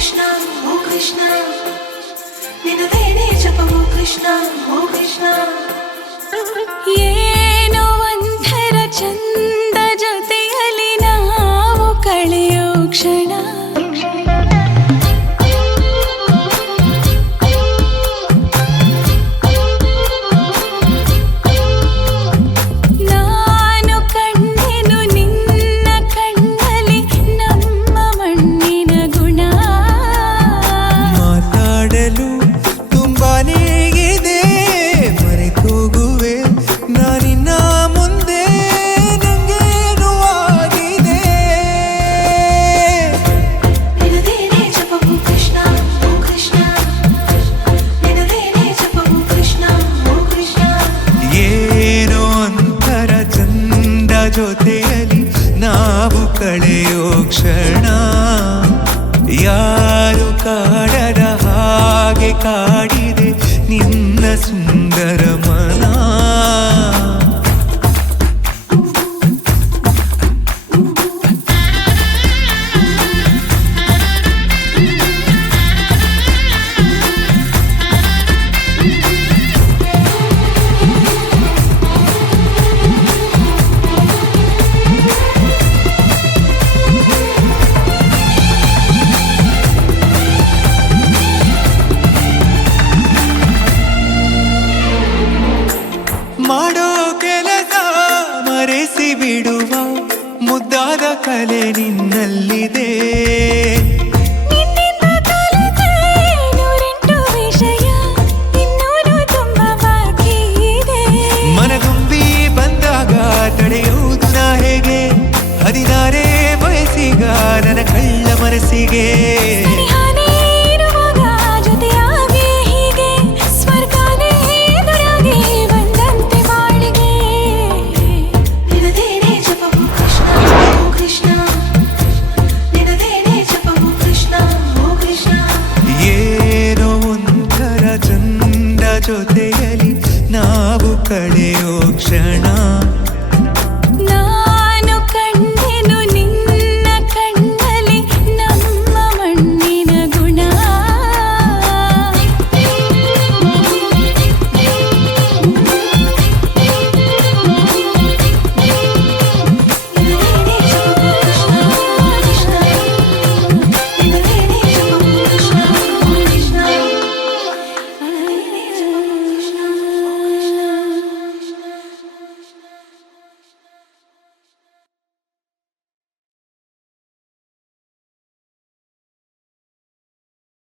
ಕೃಷ್ಣ ಓ ಕೃಷ್ಣ ನಿನ್ನದೇನೇ ಜಪವೋ ಕೃಷ್ಣ ಓ ಕೃಷ್ಣ ಏನೋ ಒಂಥರ ಚಂದ ಜೊತೆಯಲ್ಲಿ ನಾವು ಕಳೆಯೋ ಕ್ಷಣ ನಾನು ಕಂಡೆನು ನಿನ್ನ ಕಣ್ಣಲ್ಲಿ ನಮ್ಮ ಮಣ್ಣಿನ ಗುಣ ಮಾತಾಡಲು ತುಂಬಾನೇ ಇದೆ ಮರೆತೋಗುವೆ ನಾನಿನ್ನ ಮುಂದೆ ನಂಗೇನು ಆಗಿದೆ ನಿನ್ನದೇನೇ ಜಪವೋ ಕೃಷ್ಣ ಓ ಕೃಷ್ಣ ನಿನ್ನದೇನೇ ಜಪವೋ ಕೃಷ್ಣ ಓ ಕೃಷ್ಣ ಏನೋ ಒಂಥರ ಚಂದ ಜೊತೆಯಲ್ಲಿ ನಾವು ಕಳೆಯೋ ಕ್ಷಣ ಯಾರು ಕಾಡದ ಹಾಗೆ ಕಾಡಿದೆ ನಿನ್ನ ಸುಂದರ ಮನ ಮಾಡೋ ಕೆಲಸ ಮರೆಸಿ ಬಿಡುವ ಮುದ್ದಾದ ಕಲೆ ನಿನ್ನಲ್ಲಿದೆ